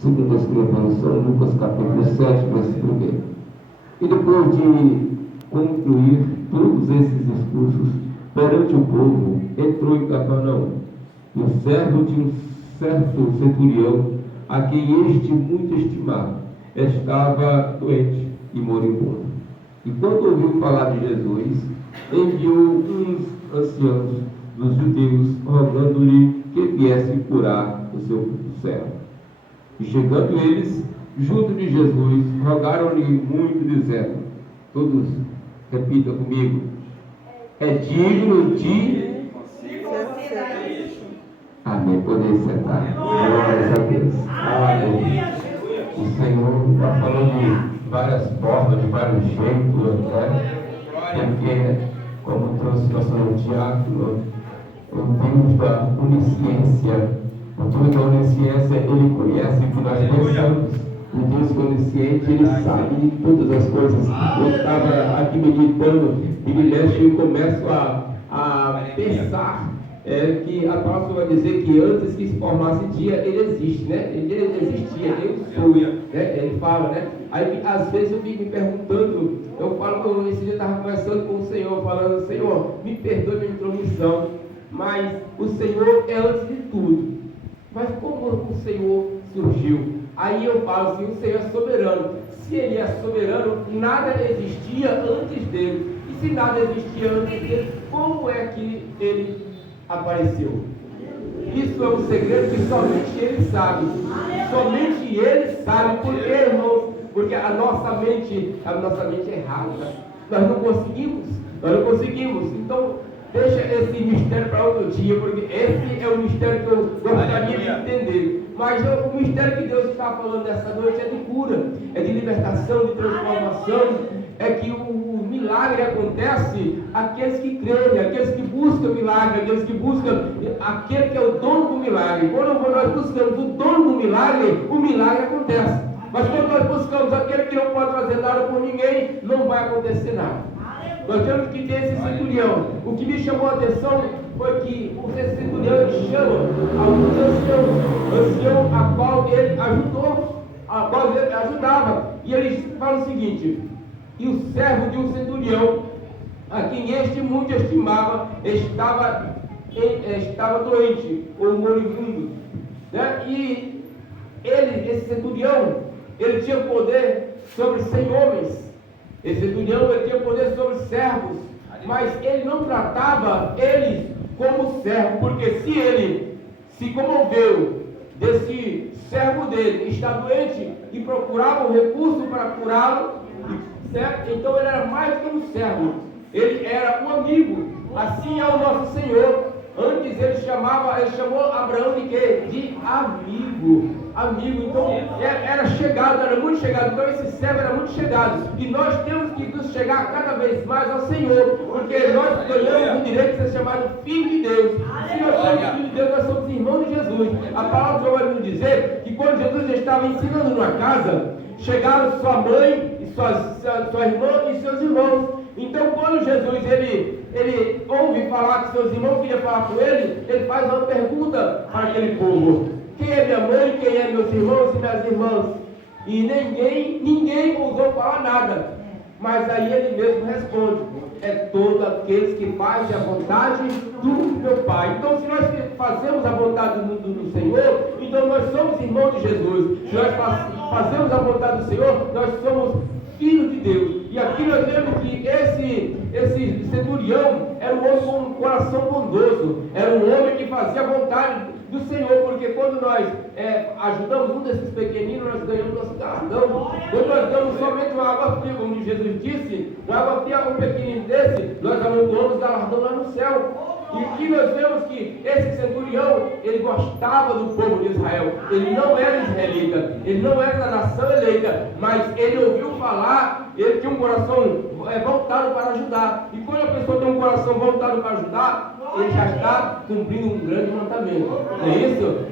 segundo escreveu São Lucas capítulo 7, versículo 1. E depois de concluir todos esses discursos perante o povo, entrou em Capernaum. E o servo de um certo centurião, a quem este muito estimava, estava doente e moribundo. E quando ouviu falar de Jesus, enviou uns anciãos dos judeus, rogando-lhe que viesse curar o seu servo. E chegando eles junto de Jesus, rogaram-lhe muito, dizendo, todos repitam comigo, é digno de... Amém, poder sentar. Glórias a Deus. Amém. O Senhor está falando de várias formas, de vários jeitos, né? Porque, como trouxe nosso diácono, o Deus da onisciência, o Deus da onisciência, Ele conhece o que nós pensamos. O Deus onisciente, Ele sabe de todas as coisas. Eu estava aqui meditando e me mexe e eu começo a pensar que a palavra vai dizer que antes que se formasse dia, Ele existe, né? Ele existia, eu sou, né? Ele fala, né? Aí às vezes eu fico me perguntando, eu falo, esse dia eu estava conversando com o Senhor, falando, Senhor, me perdoe minha intromissão, mas o Senhor é antes de tudo. Mas como o Senhor surgiu? Aí eu falo assim, o Senhor é soberano. Se Ele é soberano, nada existia antes dele. E se nada existia antes dele, como é que Ele apareceu? Isso é um segredo que somente Ele sabe. Somente Ele sabe. Por quê, irmãos? Porque a nossa mente é rasa. Nós não conseguimos. Então, deixa esse mistério para outro dia, porque esse é o mistério que eu gostaria de entender. Mas o mistério que Deus está falando nessa noite é de cura, é de libertação, de transformação. É que o milagre acontece àqueles que creem, àqueles que buscam milagre, aqueles que buscam aquele que é o dono do milagre. Quando nós buscamos o dono do milagre, o milagre acontece. Mas quando nós buscamos aquele que não pode fazer nada por ninguém, não vai acontecer nada. Nós temos que ter esse centurião. O que me chamou a atenção foi que o centurião ele chama alguns anciãos a qual ele ajudou, a qual ele ajudava. E ele fala o seguinte: e o servo de um centurião, a quem este muito estimava, estava doente ou moribundo, né? E ele, esse centurião, ele tinha poder sobre 100 homens. Esse centurião ele tinha poder sobre servos, mas ele não tratava eles como servo, porque se ele se comoveu desse servo dele estar doente e procurava um recurso para curá-lo, certo? Então ele era mais que um servo, ele era um amigo. Assim é o nosso Senhor. Antes ele chamou Abraão de quê? De amigo. Então era chegado, era muito chegado. Então esse servo era muito chegado. E nós temos que nos chegar cada vez mais ao Senhor, porque nós ganhamos o direito de ser chamado filho de Deus. Se nós somos filhos de Deus, nós somos irmãos de Jesus. A palavra do Senhor vai nos dizer que quando Jesus estava ensinando numa casa, chegaram sua mãe, sua irmã e seus irmãos. Então quando Jesus ele ouve falar que seus irmãos queriam falar com ele, ele faz uma pergunta para aquele povo: quem é minha mãe, quem é meus irmãos e minhas irmãs? E ninguém ousou falar nada. Mas aí ele mesmo responde: é todos aqueles que fazem a vontade do meu Pai. Então se nós fazemos a vontade do Senhor, então nós somos irmãos de Jesus. Se nós fazemos a vontade do Senhor, nós somos filhos de Deus. E aqui nós vemos que esse centurião era um homem com um coração bondoso, era um homem que fazia a vontade do Senhor, porque quando nós ajudamos um desses pequeninos, nós ganhamos nosso galardão. Quando nós damos somente uma água fria, como Jesus disse, uma água fria a um pequenino desse, nós amontoamos galardão lá no céu. E aqui nós vemos que esse centurião, ele gostava do povo de Israel. Ele não era israelita, ele não era da nação eleita, mas ele ouviu falar, ele tinha um coração voltado para ajudar. E quando a pessoa tem um coração voltado para ajudar, ele já está cumprindo um grande mandamento. Não é isso?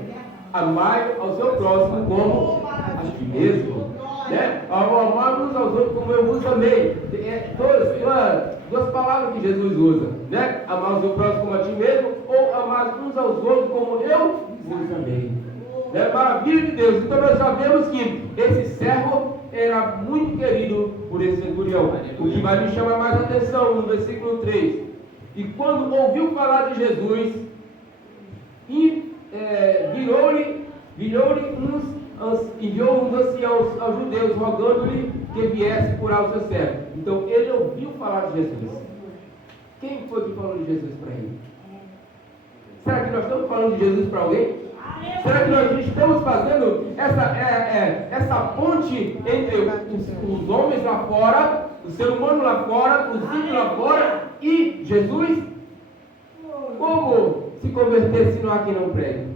Amai ao seu próximo como a ti mesmo. Né? Amar uns aos outros como eu vos amei. Duas palavras que Jesus usa, né? Amar o seu próximo como a ti mesmo, ou amar uns aos outros como eu vos amei. Né? Maravilha de Deus. Então nós sabemos que esse servo era muito querido por esse centurião. O que vai me chamar mais a atenção no versículo 3. E quando ouviu falar de Jesus, enviou uns anciãos aos judeus, rogando-lhe que viesse curar o seu servo. Então ele ouviu falar de Jesus. Quem foi que falou de Jesus para ele? Será que nós estamos falando de Jesus para alguém? Será que nós estamos fazendo essa ponte entre os homens lá fora, o ser humano lá fora, os ímpios lá fora e Jesus? Como se converter se não há quem não pregue?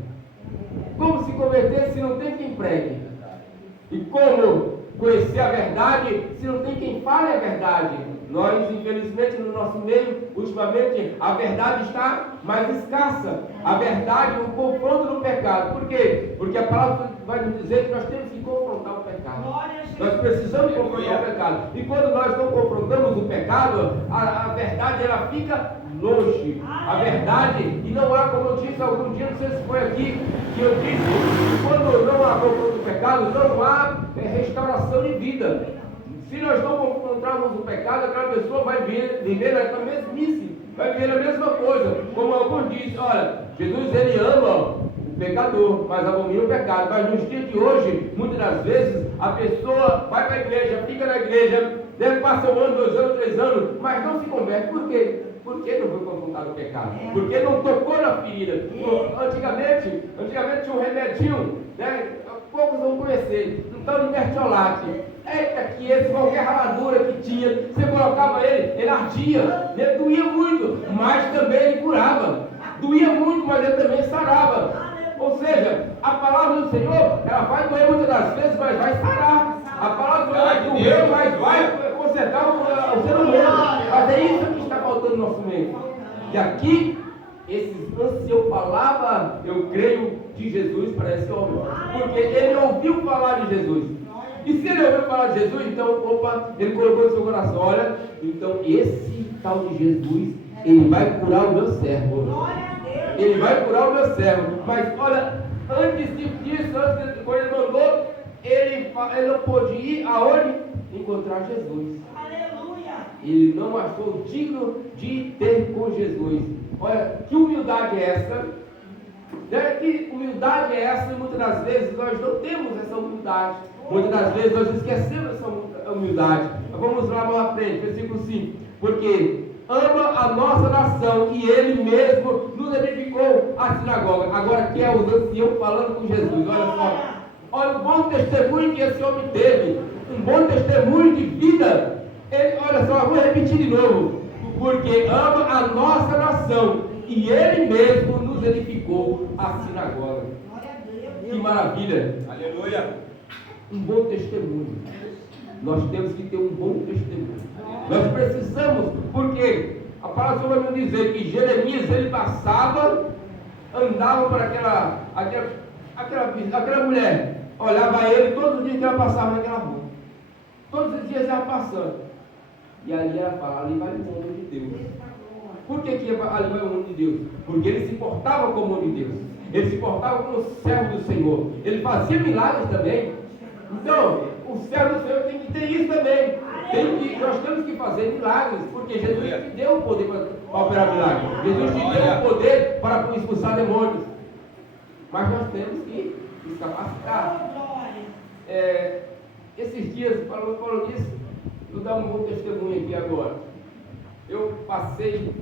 Como se converter se não tem quem pregue? E como conhecer a verdade se não tem quem fale a verdade? Nós, infelizmente, no nosso meio, ultimamente, a verdade está mais escassa. A verdade, o confronto no pecado. Por quê? Porque a palavra vai nos dizer que nós temos que confrontar o pecado. Nós precisamos confrontar o pecado. E quando nós não confrontamos o pecado, a verdade ela fica longe. A verdade, e não há, como eu disse algum dia, não sei se foi aqui, que eu disse, quando não há confronto do pecado, não há restauração de vida. Se nós não confrontarmos o pecado, aquela pessoa vai viver na mesmice, vai viver a mesma coisa. Como alguns dizem, olha, Jesus ele ama o pecador, mas abomina o pecado. Mas nos dias de hoje, muitas das vezes, a pessoa vai para a igreja, fica na igreja, deve passar 1 ano, 2 anos, 3 anos, mas não se converte. Por quê? Porque não foi confrontado o pecado? Porque não tocou na ferida. Antigamente tinha um remedinho, né? Poucos vão conhecer, então de mertiolate. Eita, que esse, qualquer raladura que tinha, você colocava ele ardia, ele doía muito, mas também ele curava. Doía muito, mas ele também sarava. Ou seja, a palavra do Senhor, ela vai doer muitas das vezes, mas vai sarar. A palavra do Senhor vai doer, mas vai consertar o ser humano. Mas é isso que está faltando no nosso meio. E aqui, esses anciãos falavam, eu creio, de Jesus para esse homem, porque ele ouviu falar de Jesus. E se ele ouviu falar de Jesus, então, ele colocou no seu coração, olha, então esse tal de Jesus, ele vai curar o meu servo. Ele vai curar o meu servo. Mas olha, antes disso, quando ele mandou, ele não pôde ir aonde? Encontrar Jesus. Ele não achou digno de ter com Jesus. Olha, que humildade é essa? Que humildade é essa? E muitas das vezes nós não temos essa humildade. Muitas das vezes nós esquecemos essa humildade. Mas vamos lá mais à frente, versículo 5. Porque ama a nossa nação e ele mesmo nos edificou a sinagoga. Agora aqui é os anciãos falando com Jesus. Olha só. Olha o bom testemunho que esse homem teve. Um bom testemunho de vida. Olha só, vou repetir de novo. Porque ama a nossa nação e ele mesmo nos edificou a sinagoga. Que maravilha! Aleluia! Um bom testemunho. Nós temos que ter um bom testemunho. Nós precisamos, porque a palavra vai nos dizer que Jeremias ele passava, andava por aquela mulher, olhava ele todos os dias que ela passava naquela rua. Todos os dias ela passando. E ali ela fala, ali vai o homem de Deus. Por que ali vai o homem de Deus? Porque ele se portava como homem de Deus. Ele se portava como servo do Senhor. Ele fazia milagres também. Então, o servo do Senhor tem que ter isso também. Nós temos que fazer milagres, porque Jesus te deu o poder para operar milagres. Jesus te deu o poder para expulsar demônios. Mas nós temos que nos capacitar. Esses dias, falou nisso, vou dar um bom testemunho aqui agora. Eu passei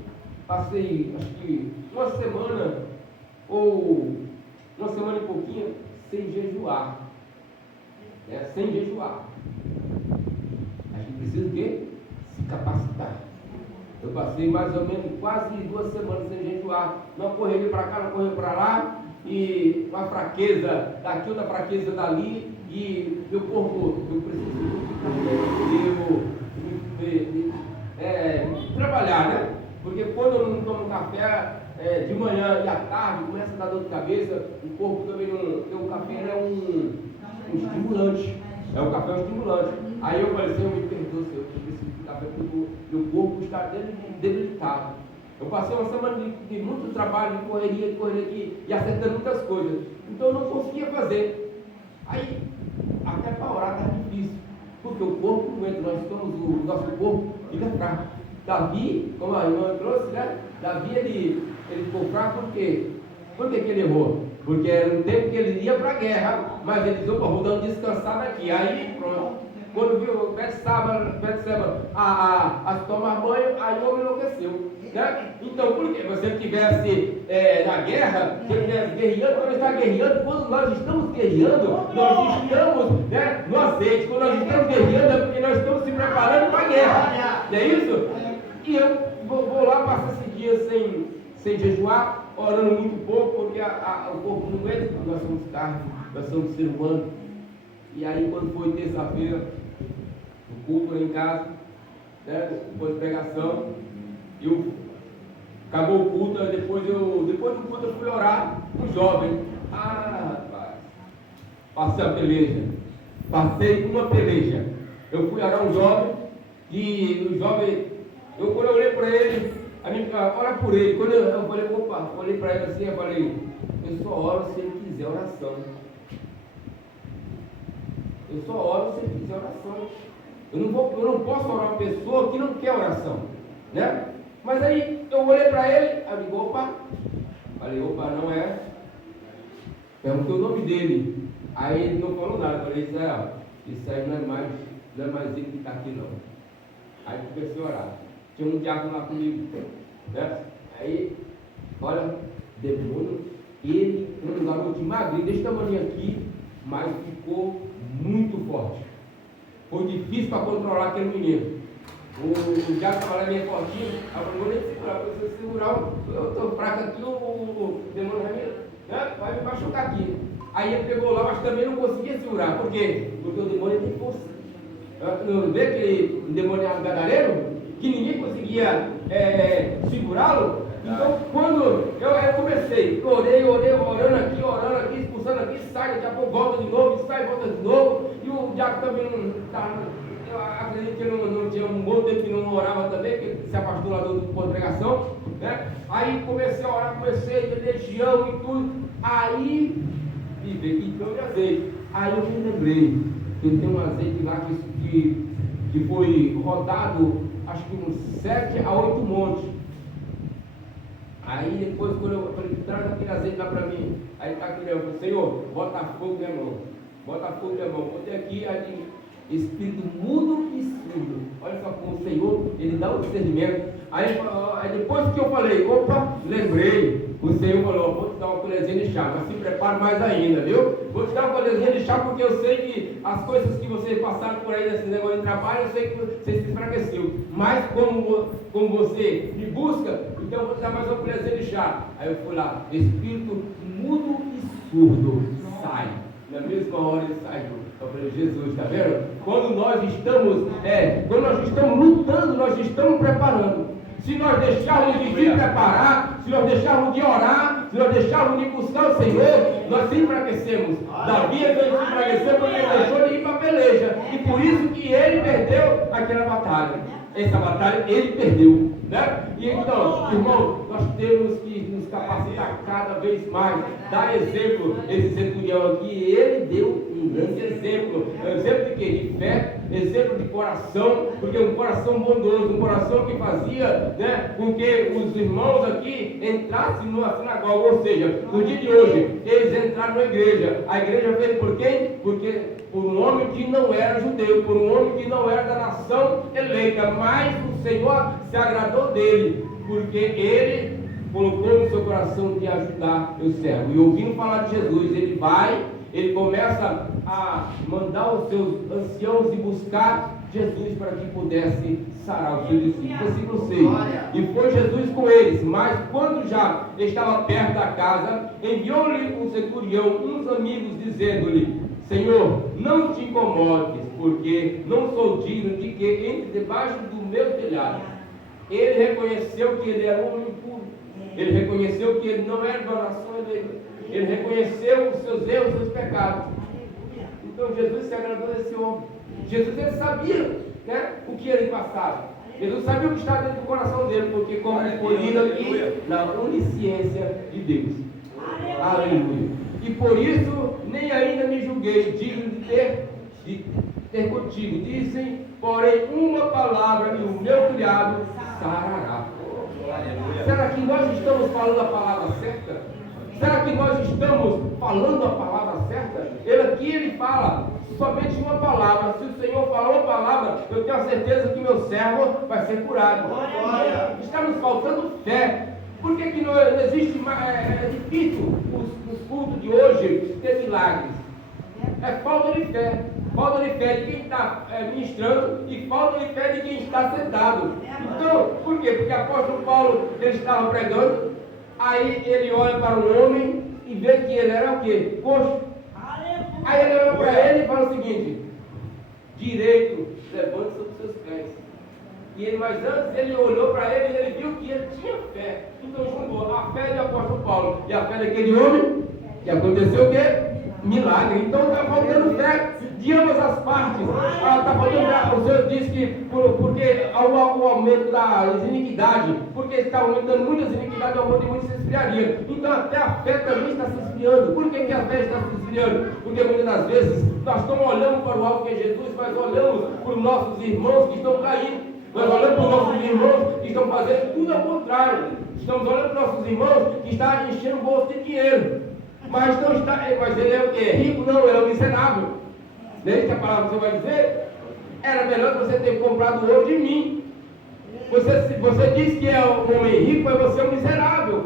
acho que uma semana e pouquinho sem jejuar. Sem jejuar. A gente precisa o quê? Se capacitar. Eu passei mais ou menos quase 2 semanas sem jejuar. Não correu para cá, não correu para lá. E uma fraqueza daqui, outra fraqueza dali. E meu corpo, eu preciso trabalhar, né? Porque quando eu não tomo café de manhã e à tarde, começa a dar dor de cabeça, o corpo também não. O café é um estimulante. O café é um estimulante. Aí eu falei assim, eu me perdoe, Senhor, eu preciso de café porque meu corpo está debilitado. Eu passei uma semana de muito trabalho, de correria aqui, e acertando muitas coisas. Então eu não conseguia fazer. Aí, até para orar estava difícil. Porque o corpo não entra, o nosso corpo fica fraco. Davi, como a irmã trouxe, né? Davi, ele ficou fraco por quê? Por que ele errou? Porque era um tempo que ele ia para a guerra, mas ele disse, opa, vou dar um descansado aqui. Aí, pronto. Quando viu Betseba a tomar banho, aí o homem enlouqueceu. Né? Então, por quê? Se ele estivesse na guerra, se ele estivesse guerreando, quando ele está guerreando, quando nós estamos guerreando, nós estamos, né, no azeite. Quando nós estamos guerreando é porque nós estamos se preparando para a guerra. Não é isso? E eu vou lá passar esse dia sem jejuar, orando muito pouco, porque o corpo não aguenta, porque nós somos carne, nós somos ser humano. E aí, quando foi terça-feira, o culto lá em casa, né, depois de pregação, acabou o culto, depois do culto eu fui orar com o jovem. Rapaz, passei a peleja, passei uma peleja. Eu fui orar um jovem, e o jovem, quando eu olhei para ele, a minha ora por ele. Quando eu falei, opa, olhei para ele assim, eu falei, eu só oro se ele quiser oração. Eu só oro se ele quiser oração. Eu não posso orar uma pessoa que não quer oração, né? Mas aí eu olhei para ele, aí eu digo, opa, falei, opa, não é. Perguntei o nome dele. Aí ele não falou nada. Eu falei, Israel, isso aí não é mais ele que está aqui não. Aí comecei a orar. Tinha um diácono lá comigo, né? Aí, olha, demônio, ele, um garoto magrinho, desse tamanho aqui, mas ficou muito forte. Foi difícil para controlar aquele menino. O diabo estava lá meio fortinho, eu falei, vou nem segurar, porque se eu segurar, eu estou fraco aqui, o demônio vai me machucar aqui. Aí ele pegou lá, mas também não conseguia segurar. Por quê? Porque o demônio tem força. Não vê aquele endemoniado gadareno? Que ninguém conseguia segurá-lo? Então, quando eu comecei, orando aqui, expulsando aqui, sai, daqui a pouco volta de novo, sai, volta de novo, e o diabo também não estava. Eu acredito que ele não tinha um bom tempo que não orava também, que se afastou lá do ponto de pregação, né? Aí comecei a orar, comecei legião e tudo. Aí, e veio de azeite. Aí eu me lembrei que tem um azeite lá que foi rodado, acho que uns 7 a 8 montes. Aí depois, quando eu falei, traz aquele azeite lá para mim. Aí está aquele, eu falei, Senhor, bota fogo na minha mão. Bota fogo na minha mão. Botei aqui, aí, espírito mudo e surdo. Olha só como o Senhor, ele dá um discernimento. Aí depois que eu falei, opa, lembrei. O Senhor falou, vou te dar uma colherzinha de chá, mas se prepare mais ainda, viu? Vou te dar uma colherzinha de chá porque eu sei que as coisas que vocês passaram por aí nesse negócio de trabalho, eu sei que você se enfraqueceu. Mas como você me busca, então eu vou te dar mais uma colherzinha de chá. Aí eu fui lá, espírito mudo e surdo, sai. Na mesma hora ele saiu. Eu falei, Jesus, está vendo? Quando nós estamos lutando, nós estamos preparando. Se nós deixarmos de se preparar, se nós deixarmos de orar, se nós deixarmos de buscar o Senhor, nós se enfraquecemos. Davi se enfraqueceu porque ele deixou de ir para a peleja. E por isso que ele perdeu aquela batalha. Essa batalha ele perdeu. Né? E então, irmão, nós temos que nos capacitar cada vez mais. Dar exemplo, esse centurião aqui, ele deu um grande exemplo. Exemplo de quê? De fé, exemplo de coração, porque um coração bondoso, um coração que fazia, né, com que os irmãos aqui entrassem numa sinagoga. Ou seja, no dia de hoje, eles entraram na igreja. A igreja veio por quem? Porque por um homem que não era judeu, por um homem que não era da nação eleita, mas o Senhor se agradou dele, porque ele colocou no seu coração de ajudar o servo. E ouvindo falar de Jesus, ele começa a mandar os seus anciãos e buscar Jesus para que pudesse sarar os seus discípulos. Versículo 6. E foi Jesus com eles, mas quando já estava perto da casa, enviou-lhe um centurião, uns amigos, dizendo-lhe: Senhor, não te incomodes, porque não sou digno de que entre debaixo do meu telhado. Ele reconheceu que ele era um homem puro. Ele reconheceu que ele não era de uma nação eleita. Ele reconheceu os seus erros, os seus pecados. Então Jesus se agradou desse homem. Jesus ele sabia, né, o que ele passava. Jesus sabia o que está dentro do coração dele, porque como foi lido aqui, na onisciência de Deus. Aleluia. E por isso, nem ainda me julguei digno de ter contigo. Dizem, porém, uma palavra e o meu criado sarará. Será que nós estamos falando a palavra certa? Será que nós estamos falando a palavra certa? Ele fala somente uma palavra. Se o Senhor falar uma palavra, eu tenho a certeza que meu servo vai ser curado. Estamos faltando fé. Por que não existe mais? É difícil os cultos de hoje ter milagres. É falta de fé. Falta de fé de quem está ministrando e falta de fé de quem está sentado. Então, por quê? Porque o apóstolo Paulo, ele estava pregando, aí ele olha para um homem e vê que ele era o quê? Coxo. Aí ele olha para ele e fala o seguinte: direito, levante sobre os seus pés. Mas antes ele olhou para ele e ele viu que ele tinha fé. Então juntou a fé do apóstolo Paulo e a fé daquele homem, que aconteceu o quê? Milagre. Então está faltando fé de ambas as partes. Está faltando fé. O Senhor disse que porque o aumento das iniquidades, porque está aumentando muitas iniquidades, o aumento de muitas se esfriaria. Então até a fé também está se esfriando. Por que a fé está se esfriando? Porque muitas das vezes nós estamos olhando para o alto que é Jesus, mas olhamos para os nossos irmãos que estão caindo. Nós olhamos para os nossos irmãos que estão fazendo tudo ao contrário. Estamos olhando para os nossos irmãos que estão enchendo o bolso de dinheiro. Mas não está, mas ele é o quê? Rico? Não, ele é um miserável. Não é isso que a palavra do Senhor vai dizer? Era melhor que você ter comprado ouro de mim. Você diz que é um homem rico, mas você é um miserável.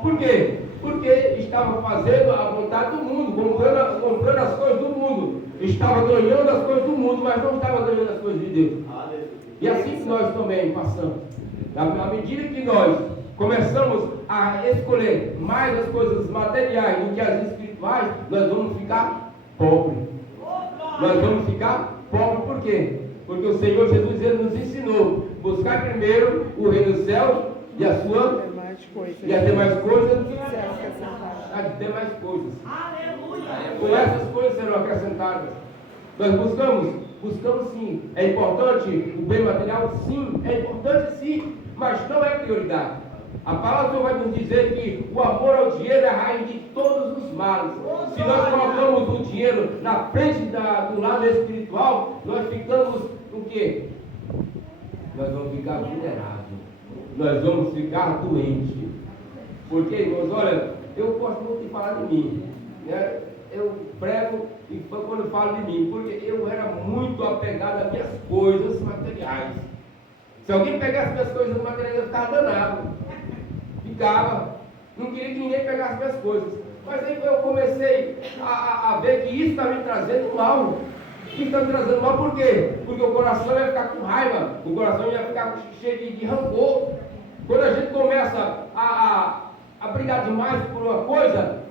Por quê? Porque estava fazendo a vontade do mundo, comprando as coisas do mundo. Estava ganhando as coisas do mundo, mas não estava ganhando as coisas de Deus. E assim que nós também passamos. À medida que nós começamos a escolher mais as coisas materiais do que as espirituais, nós vamos ficar pobres. Nós vamos ficar pobres por quê? Porque o Senhor Jesus ele nos ensinou: buscar primeiro o reino dos céus e a sua e as demais coisas. As demais coisas. Com essas coisas serão acrescentadas. Nós buscamos sim. É importante o bem material? Sim, é importante sim, mas não é prioridade. A palavra vai nos dizer que o amor ao dinheiro é a raiz de todos os males. Se nós colocamos o dinheiro na frente do lado espiritual, nós ficamos o quê? Nós vamos ficar vulneráveis. Nós vamos ficar doentes. Porque, irmãos, olha, eu gosto muito de falar de mim. Né? Eu prego e quando eu falo de mim, porque eu era muito apegado às minhas coisas materiais. Se alguém pegasse minhas coisas materiais, eu ficava danado. Não queria que ninguém pegasse minhas coisas. Mas aí eu comecei a ver que isso está me trazendo mal. Isso está me trazendo mal por quê? Porque o coração ia ficar com raiva, o coração ia ficar cheio de rancor. Quando a gente começa a brigar demais por uma coisa,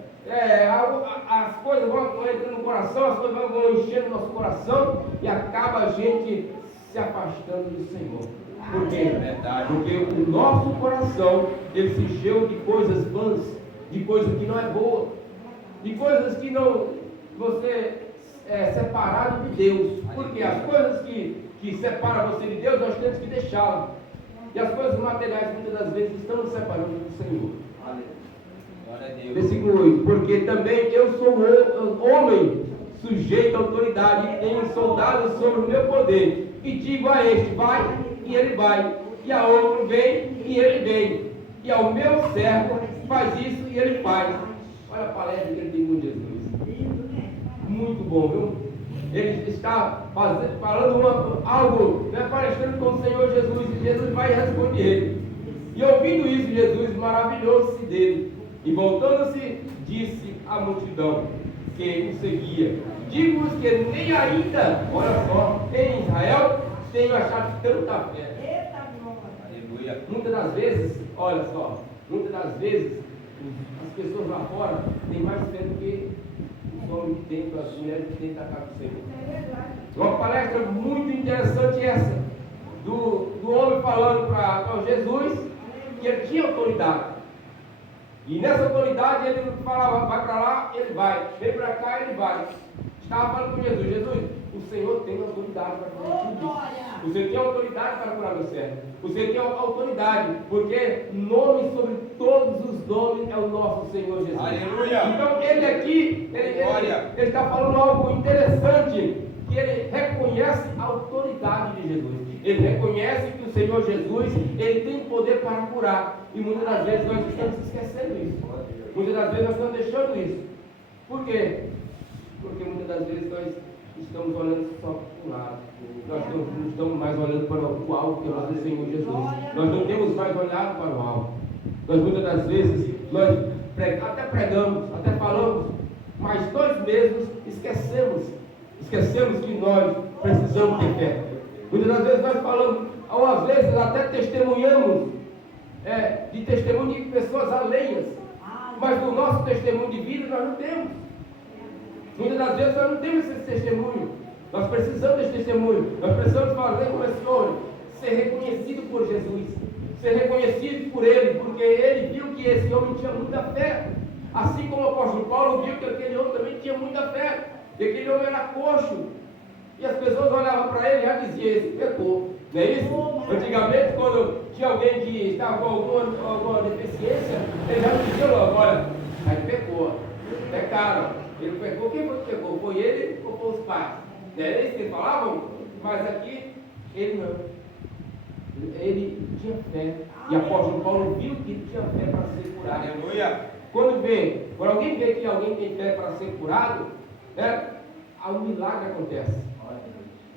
as coisas vão entrando no coração, as coisas vão enchendo o nosso coração e acaba a gente se afastando do Senhor. Por quê? Porque o nosso coração ele se encheu de coisas vãs, de coisas que não é boa, de coisas que não você é separado de Deus. Porque as coisas que separam você de Deus, nós temos que deixá-las. E as coisas materiais muitas das vezes estão nos separando do Senhor. Versículo 8: porque também eu sou homem sujeito à autoridade e tenho soldados sobre o meu poder, e digo a este: vai, e ele vai, e a outro: vem, e ele vem, e ao meu servo: faz isso, e ele faz. Olha a palestra que ele tem com Jesus. Muito bom, viu? Ele está falando algo, né, palestrando com o Senhor Jesus, e Jesus vai responder ele. E ouvindo isso, Jesus maravilhou-se dele, e voltando-se, disse à multidão que o seguia: digo-vos que nem ainda, olha só, em Israel tenho achado tanta fé. Aleluia. Muitas das vezes, olha só, muitas das vezes as pessoas lá fora têm mais fé do que os homens que têm, as mulheres que têm da casa do Senhor. Uma palestra muito interessante essa, do homem falando para Jesus que ele tinha autoridade. E nessa autoridade ele falava: vai para lá, ele vai, vem para cá, ele vai. estava falando com Jesus: Jesus, o Senhor tem autoridade para fazer tudo isso. O Senhor tem autoridade para curar meu servo. O Senhor tem autoridade, porque nome sobre todos os nomes é o nosso Senhor Jesus. Aleluia. Então ele aqui, ele está falando algo interessante, que ele reconhece a autoridade de Jesus. Ele reconhece que o Senhor Jesus, ele tem poder para curar. E muitas das vezes nós estamos esquecendo isso. Muitas das vezes nós estamos deixando isso. Por quê? Porque muitas das vezes nós estamos olhando só para um lado. Nós não estamos mais olhando para o alto, que é o nosso Senhor Jesus. Nós não temos mais olhado para o alto. Nós muitas das vezes, nós até pregamos, até falamos, mas nós mesmos esquecemos que nós precisamos ter fé. Muitas das vezes nós falamos, ou às vezes até testemunhamos de testemunho de pessoas alheias, mas no nosso testemunho de vida nós não temos. Muitas das vezes nós não temos esse testemunho. Nós precisamos desse testemunho. Nós precisamos fazer como esse homem, ser reconhecido por Jesus, ser reconhecido por Ele, porque Ele viu que esse homem tinha muita fé. Assim como o apóstolo Paulo viu que aquele homem também tinha muita fé, e aquele homem era coxo. E as pessoas olhavam para ele e já diziam: esse pecou. Não é isso? Antigamente, quando tinha alguém que estava com alguma deficiência, eles já diziam logo: olha, aí pecou, pecaram. Ele pecou, quem foi que pecou? Foi ele ou foi os pais? Não é isso que eles falavam? Mas aqui, ele não. Ele tinha fé. E o apóstolo Paulo viu que ele tinha fé para ser curado. Aleluia. Quando alguém vê que alguém tem fé para ser curado, um milagre acontece.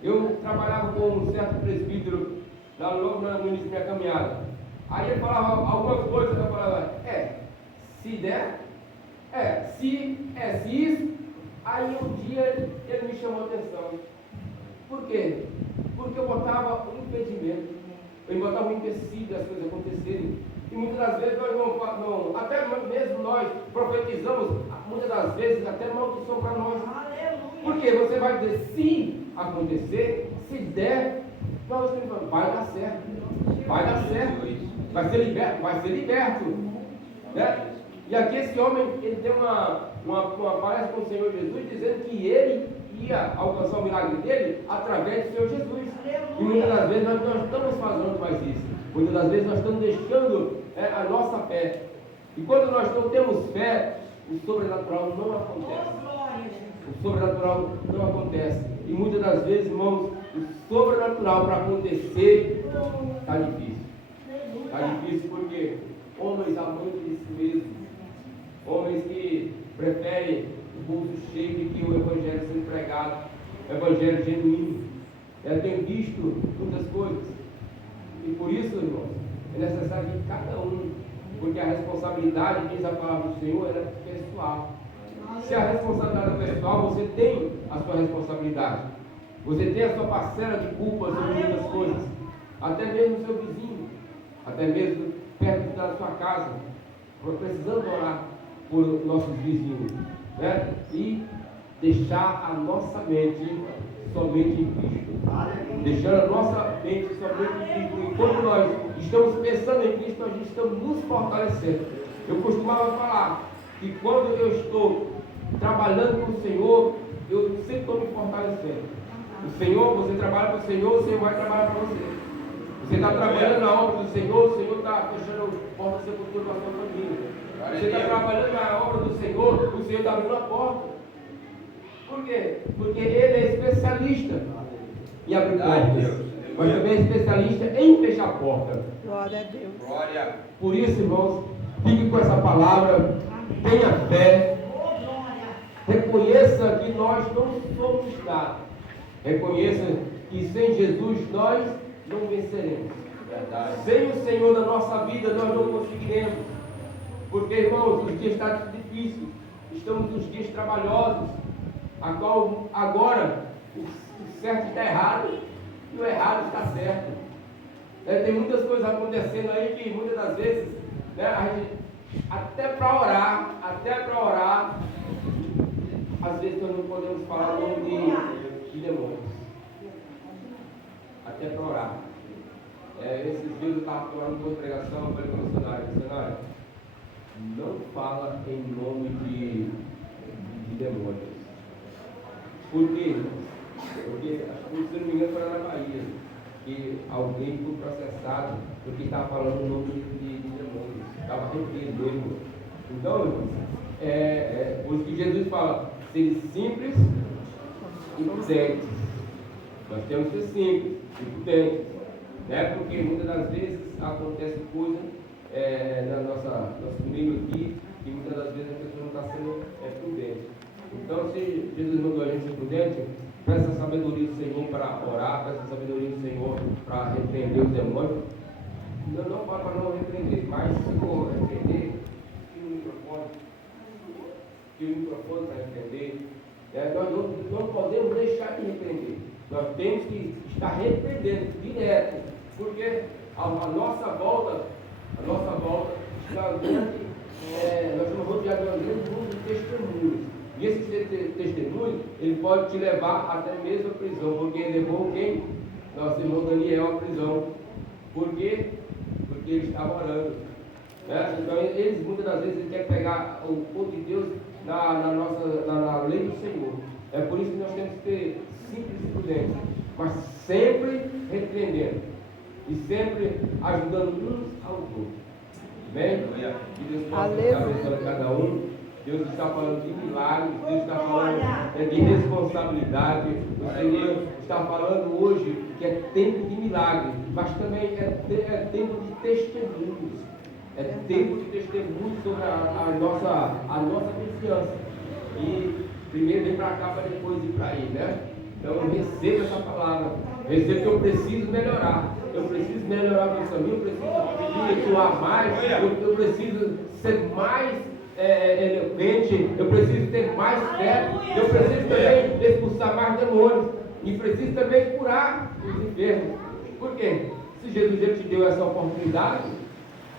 Eu trabalhava com um certo presbítero logo no início da minha caminhada. Aí ele falava algumas coisas, eu falava: se der, se isso. Aí um dia ele me chamou a atenção. Por quê? Porque eu botava um impedimento, eu botava um empecilho das coisas acontecerem. E muitas das vezes nós não, até mesmo nós profetizamos, muitas das vezes até maldição para nós. Porque você vai dizer: se acontecer, se der, nós vai dar certo, vai ser liberto, né? E aqui esse homem, ele deu uma palestra com o Senhor Jesus, dizendo que ele ia alcançar o milagre dele através do Senhor Jesus. E muitas das vezes nós não estamos fazendo mais isso. Muitas das vezes nós estamos deixando a nossa fé. E quando nós não temos fé, o sobrenatural não acontece. O sobrenatural não acontece. E muitas das vezes, irmãos, o sobrenatural para acontecer está difícil. Está difícil porque homens amantes de si mesmos, homens que preferem o bolso cheio de que o evangelho seja pregado, o evangelho genuíno. Eu tenho visto muitas coisas. E por isso, irmãos, é necessário que cada um, porque a responsabilidade, diz a palavra do Senhor, é pessoal. Se a responsabilidade é pessoal, você tem a sua responsabilidade. Você tem a sua parcela de culpa sobre muitas coisas. Até mesmo o seu vizinho, até mesmo perto da sua casa. Nós precisamos orar por nossos vizinhos, né? E deixar a nossa mente somente em Cristo. Deixando a nossa mente somente em Cristo. Enquanto nós estamos pensando em Cristo, nós estamos nos fortalecendo. Eu costumava falar que quando eu estou trabalhando com o Senhor, eu sempre estou me fortalecendo. O Senhor, você trabalha para o Senhor vai trabalhar para você. Você está trabalhando na obra do Senhor, o Senhor está fechando porta de sepultura para a sua família. Você está trabalhando na obra do Senhor, o Senhor está abrindo a porta. Por quê? Porque Ele é especialista em abrir portas, mas também é especialista em fechar a porta. Glória a Deus. Glória. Por isso, irmãos, fique com essa palavra, tenha fé, reconheça que nós não somos nada, reconheça que sem Jesus nós não venceremos. Verdade. Sem o Senhor na nossa vida nós não conseguiremos, porque, irmãos, os dias estão difíceis, estamos nos dias trabalhosos, a qual agora o certo está errado e o errado está certo. Tem muitas coisas acontecendo aí que muitas das vezes, né, a gente, até para orar, às vezes nós não podemos falar o nome de demônios. Até para orar. Esses dias eu estava falando com uma pregação, eu falei para o missionário, não fala em nome de demônios. Por quê? Porque, se não me engano, foi lá na Bahia, que alguém foi processado porque estava falando o nome de demônios, estava repreendendo. Então, irmãos, por isso que Jesus fala, ser simples e prudentes. Nós temos que ser simples e prudentes, né? Porque muitas das vezes acontece coisa na nossa meio aqui, e muitas das vezes a pessoa não está sendo prudente. Então, se Jesus mandou a gente ser prudente, peça a sabedoria do Senhor para orar, peça a sabedoria do Senhor para repreender os demônios. Não fala para não repreender, mas se for repreender, tira o microfone para repreender. Nós não podemos deixar de repreender. Nós temos que estar repreendendo direto, porque a nossa volta está grande, nós estamos rodeados de um grande número de testemunhos. E esse testemunho, ele pode te levar até mesmo à prisão, porque ele levou quem? Nosso irmão Daniel à prisão. Por quê? Porque ele estava orando. Né? Então, eles muitas das vezes querem pegar o poder de Deus na lei do Senhor. É por isso que nós temos que ter simples e prudentes, mas sempre repreendendo e sempre ajudando uns aos outros. Bem? Que Deus possa estar abençoando cada um. Deus está falando de milagres, Deus está falando de responsabilidade. O Senhor está falando hoje que é tempo de milagre, mas também é tempo de testemunhos. É tempo de testemunhos sobre a nossa vizinhança. E primeiro vem para cá para depois ir para aí, né? Então eu recebo essa palavra. Eu recebo que eu preciso melhorar. Eu preciso melhorar o meu caminho, eu preciso atuar mais, eu preciso ser mais eloquente, eu preciso ter mais fé, eu preciso também expulsar mais demônios e preciso também curar os enfermos. Por quê? Se Jesus ele te deu essa oportunidade,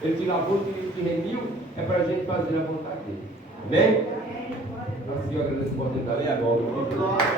ele te lavou, te remiu, é para a gente fazer a vontade dele. Amém? Nossa Senhora, agradeço a oportunidade.